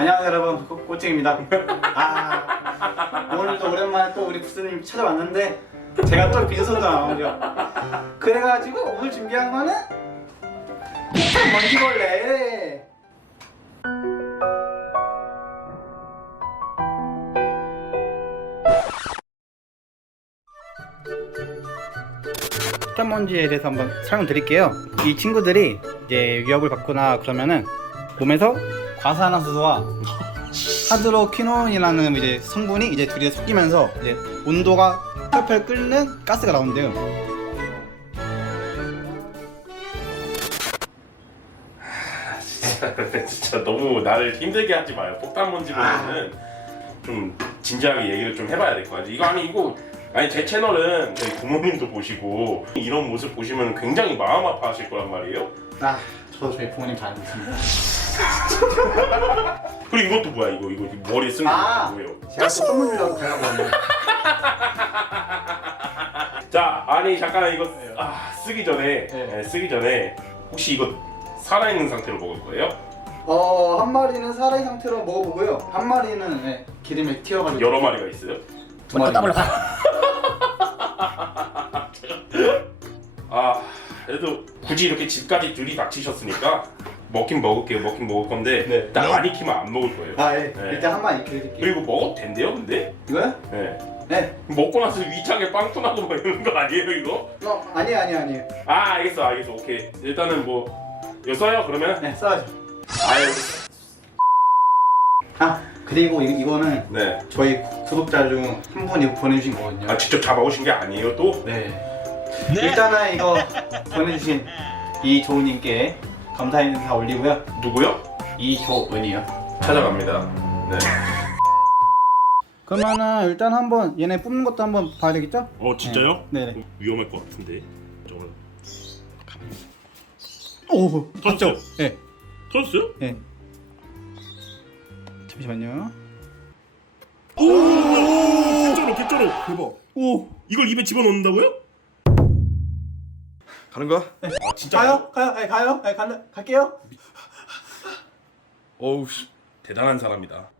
안녕하세요 여러분. 꼬- 꼬찡입니다. 아 오늘도 오랜만에 또 우리 부스님 찾아왔는데 제가 또 빈손으로 나오죠 그래가지고 오늘 준비한 거는 먼지벌레. 폭탄 먼지에 대해서 한번 설명 드릴게요. 이 친구들이 이제 위협을 받거나 그러면은 몸에서 과산화수소와 하드로퀴논이라는 이제 성분이 이제 둘이 섞이면서 이제 온도가 펄펄 끓는 가스가 나온대요. 진짜 너무 나를 힘들게 하지 마요. 폭탄 먼지보다는 좀 진지하게 얘기를 좀 해봐야 될것 같아요. 이거 아니 이거 아니 제 채널은 저희 부모님도 보시고 이런 모습 보시면 굉장히 마음 아파하실 거란 말이에요. 아, 저도 저희 부모님 잘 알고 있습니다. 그리고 이것도 뭐야 이거 이거 머리 쓴거 아. 뭐예요? 제가 또 선물 주려고 가려고 하는데. 자 아니 잠깐 이거 아, 쓰기 전에 네. 네, 쓰기 전에 혹시 이거 살아있는 상태로 먹을 거예요? 어, 한 마리는 살아있는 상태로 먹어보고요. 한 마리는 네, 기름에 튀어가지고 여러 마리가 있어요? 두 마리. 아 그래도 굳이 이렇게 집까지 둘이 닥치셨으니까 먹긴 먹을게요 먹긴 먹을 건데 네. 딱 안 익히면 안 먹을 거예요 아, 예. 네. 일단 한 마리 익혀드릴게요. 그리고 먹어도 된대요 근데? 이거요? 네. 네. 먹고 나서 위창에 빵꾸 나고 막 이러는 거 아니에요 이거? 어, 아니에요, 아니에요, 아니에요. 아 알겠어 알겠어 오케이 일단은 뭐 이거 써요 그러면? 네, 써야죠. 아유 아, 그리고 이, 이거는 네. 저희 구- 구독자 중 한 분이 보내주신 거거든요. 아 직접 잡아오신 게 아니에요 또? 네. 일단은 이거 보내주신 이조은님께 감사 인사 올리고요. 누구요? 이조은이요. 찾아갑니다 네. 그러면은 일단 한번 얘네 뽑는 것도 한번 봐야 되겠죠? 어 진짜요? 네네. 어, 위험할 것 같은데 저거 오, 터졌어요? 네. 터졌어요? 네. 잠시만요. 오 개쩔어 개쩔어 대박 오, 이걸 입에 집어넣는다고요? 가는 거야? 아 진짜 가요? 가요? 네, 가요? 네, 갈, 갈게요. 어우 씨. 대단한 사람이다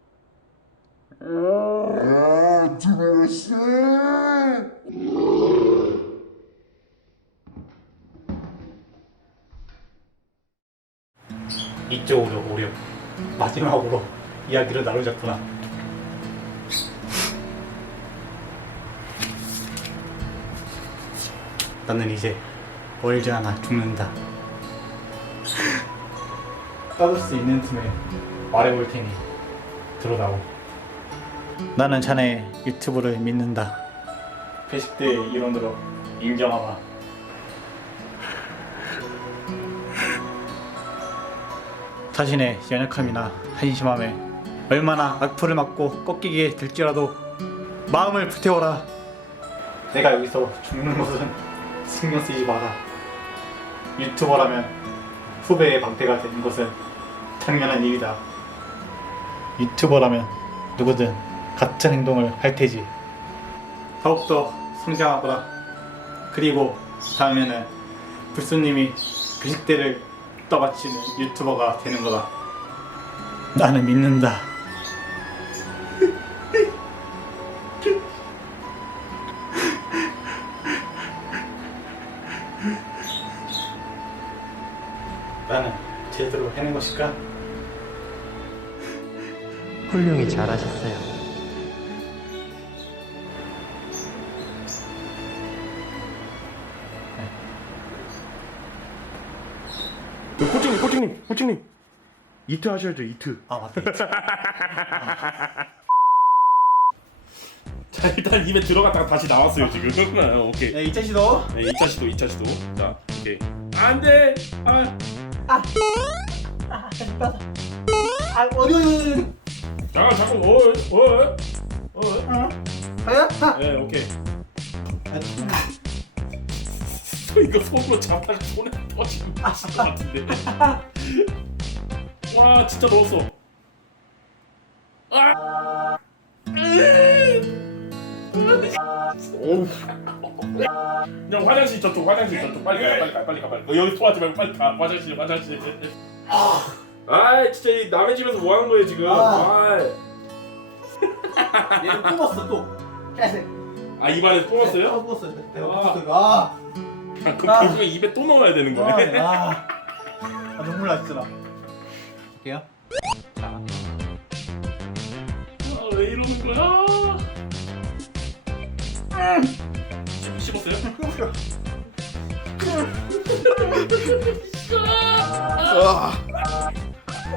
이쪽으로 오렴. 마지막으로 이야기를 나누자꾸나. 나는 이제 멀지 않아 죽는다. 따를 수 있는 틈에 말해볼 테니 들어다오. 나는 자네 유튜브를 믿는다. 회식대의 일원으로 인정하마. 자신의 연약함이나 한심함에 얼마나 악플을 맞고 꺾이게 될지라도 마음을 불태워라. 내가 여기서 죽는 것은 신경 쓰지 마라. 유튜버라면 후배의 방패가 되는 것은 당연한 일이다. 유튜버라면 누구든 같은 행동을 할 테지. 더욱더 성장하거라. 그리고 다음에는 불수님이 글식대를 떠받치는 유튜버가 되는 거다. 나는 믿는다. 훌륭히 잘하셨어요. 코치님 코치님 코치님 이트 하셔야죠 이트 아 맞다. 자 일단 입에 들어갔다가 다시 나왔어요 지금 어, 오케이 네, 이차 시도. 네, 2차 시도 2차 시도 자 오케이 안 돼 아 아, 빠져. 아, 어디 어디 어디. 잠깐 잠깐 어어어 어, 어? 가야? 하. 네 오케이. 아, 이거 손으로 잡다가 손에 터지는 것 같은데. 와 진짜 넣었어. 아! 어우. 그냥 화장실 저쪽 화장실 저쪽. 빨리 가 빨리 가 빨리 가 빨리 가. 어, 여기 토하지 말고 빨리 가. 화장실 화장실 아 진짜 이 남의 집에서 뭐 하는 거예요 지금? 아. 아, 얘는 뽑았어 또. 깨색. 아 입안에 뿜었어요? 뽑았어요. 내가 아. 뽑았어 이거. 아. 아, 그럼 아. 결국에 입에 또 넣어야 되는 아, 거네. 아. 아 눈물 났더라. 볼게요. 자. 아, 왜 이러는 거야? 씹- 씹었어요? 아.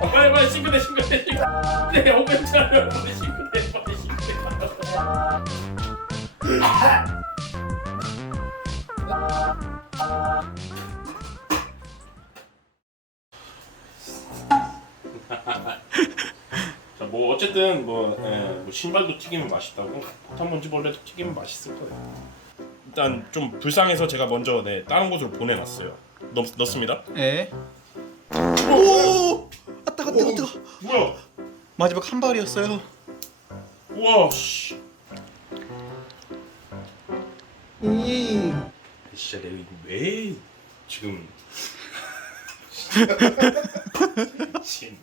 아, 빨리 빨리 싱크대 싱크대 싱크대 차려 빨리 싱크대 빨리 싱크대 자, 뭐 어쨌든 뭐, 예, 뭐 신발도 튀기면 맛있다고 폭탄 먼지벌레도 튀기면 맛있을 거예요. 일단 좀 불쌍해서 제가 먼저 네, 다른 곳으로 보내놨어요. 넣, 넣습니다. 예. 오! 아 뜨거 뜨거. 뭐야? 마지막 한 발이었어요. 우와 씨. 이. 진짜 내가 이거 왜 지금 진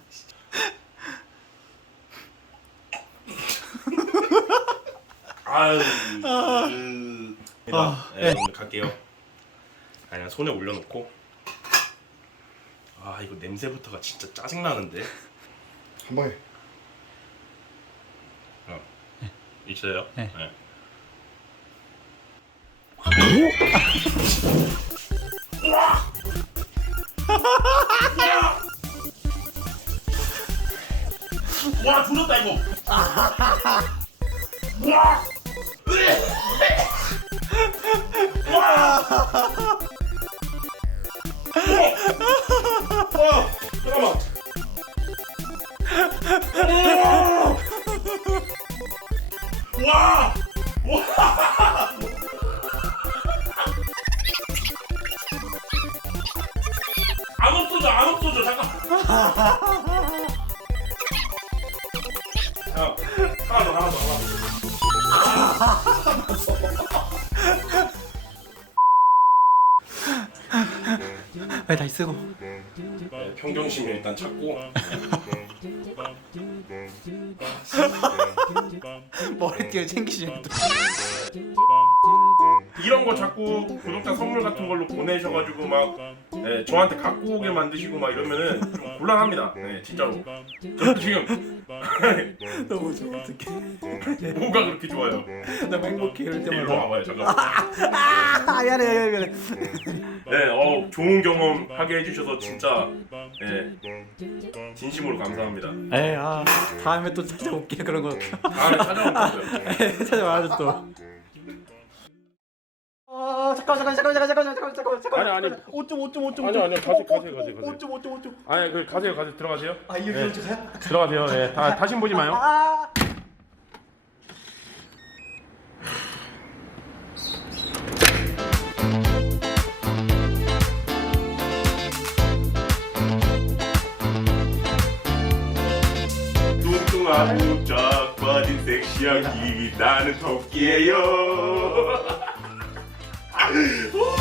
아유 일단 아, 네, 오늘 갈게요 그냥 손에 올려놓고 아 이거 냄새부터가 진짜 짜증 나는데 한 방에 어. 있어요? 네. 네. 와 조졌다 이거. 와. 와. 잠깐만. 와. 안 없어져 안 없어져 잠깐. 야, 하나 더 하나 더 하나 더. 네, 평정심 일단 찾고. 머리띠를 챙기시는 분. 이런 거 자꾸 구독자 선물 같은 걸로 보내셔가지고 막 네, 저한테 갖고 오게 만드시고 막 이러면은 좀 곤란합니다. 네, 진짜로. 저 지금 너무 좋아 어떡해. 뭐가 그렇게 좋아요? 너무 행복해 이럴 일로 때마다. 와봐요 잠깐. 아 미안해 미안해 미안해. 네, 어 좋은 경험 하게 해주셔서 진짜 네, 진심으로 감사합니다. 에이 아 다음에 또 찾아올게 그런 거. 다음에 찾아오면 돼요. 찾아와줘 또. 잠깐 잠깐 잠깐 잠깐 잠깐 잠깐 잠깐 아니, 아니. 5점 5점 5점 아니, 아니, 가세요, 가세요, 가세요, 가세요. 5점 5점 5점 아니 그 가세요 가세요 들어가세요. 아 이거 예. 이거 가요? 들어가세요. 예. 다 아, 다시 보지 마요. 아 뚱뚱하고 쫙 빠진 섹시한 기위 나는 토끼예요 Woo!